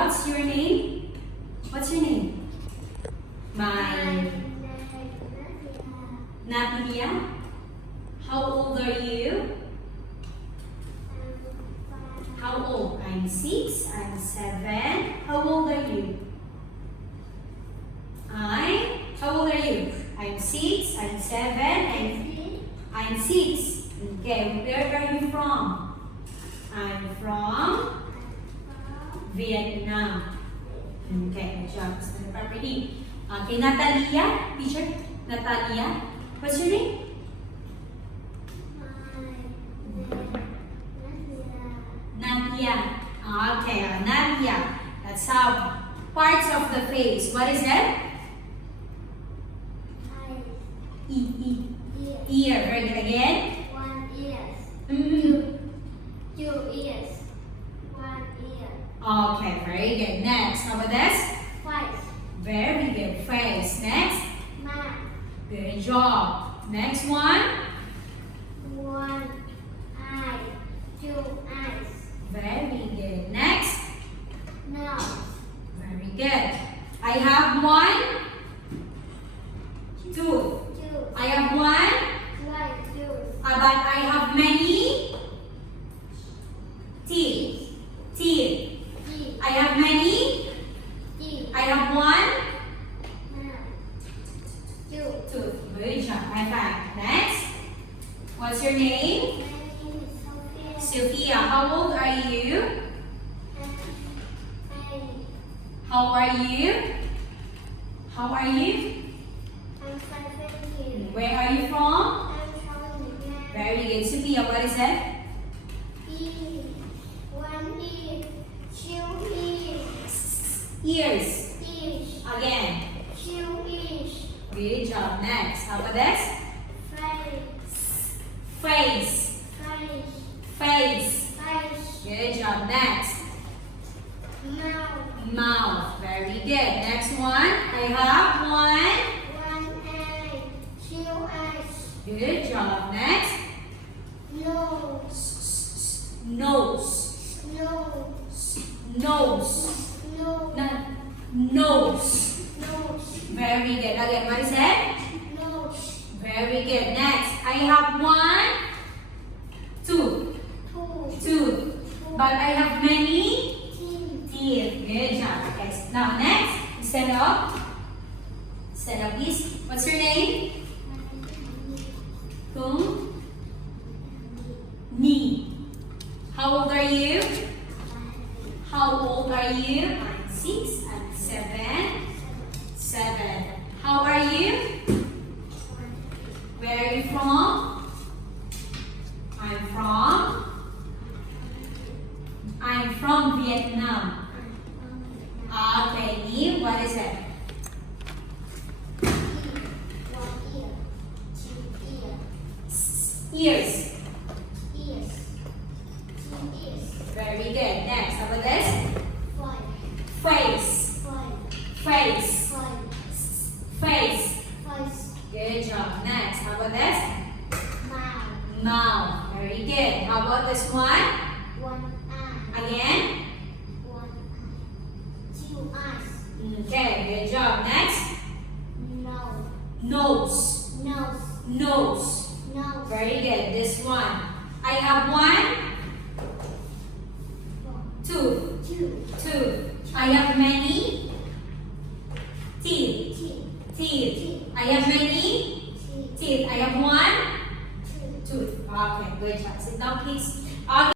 what's your name? What's your name? My Nadia. How old are you? How old? I'm 6. I'm 7. How old are you? How old are you? I'm 6. I'm 7. I'm 6. Okay, where are you from? I'm from Vietnam. Okay, good job. Stand up properly. Okay, Natalia. Teacher, Natalia. What's your name? Nadia. Okay, Nadia. That's how parts of the face. What is that? Ear. Very good. Again. 1 ear. Mm-hmm. 2 ears. 1 ear. Okay, very good. Next, how about this? Face. Very good. Face. Next. Mouth. Good job. Next one. 1 eye. 2 eyes. Very good. Next. Nose. Very good. I have 1, 2. 2. I have 1, but I have many teeth. Teeth. I have many. I have 1, 2. Good job. High five. Next. What's your name? Sophia. How old are you? How are you? How are you? Where are you from? Very good. Sophia, what is that? Ears. Again. Good job. Next. How about this? Face. Face. Good job. Next. Mouth. Very good. Next one. I have 1. Good job. Next. Nose. Nose. Very good. Again, what is that? Very good. Next, I have 1, 2. But I have many teeth. Good job. Okay. Now, next, stand up. Stand up, please. What's your name? Tung Ni. How old are you? How old are you? I'm 6. I'm 7. How are you? Where are you from? I'm from Vietnam. Okay, Ni, what is that? Ears. Very good. Next, how about this? Face. Good job. Next, how about this? Mouth. Very good. How about this one? 1 eye. Again. 2 eyes. Okay, good job. Next. Nose. Nose. Very good. This one. I have 1, 2. I have many teeth. I have many teeth. I have 1, 2. Okay, good job. Sit down, please. Okay.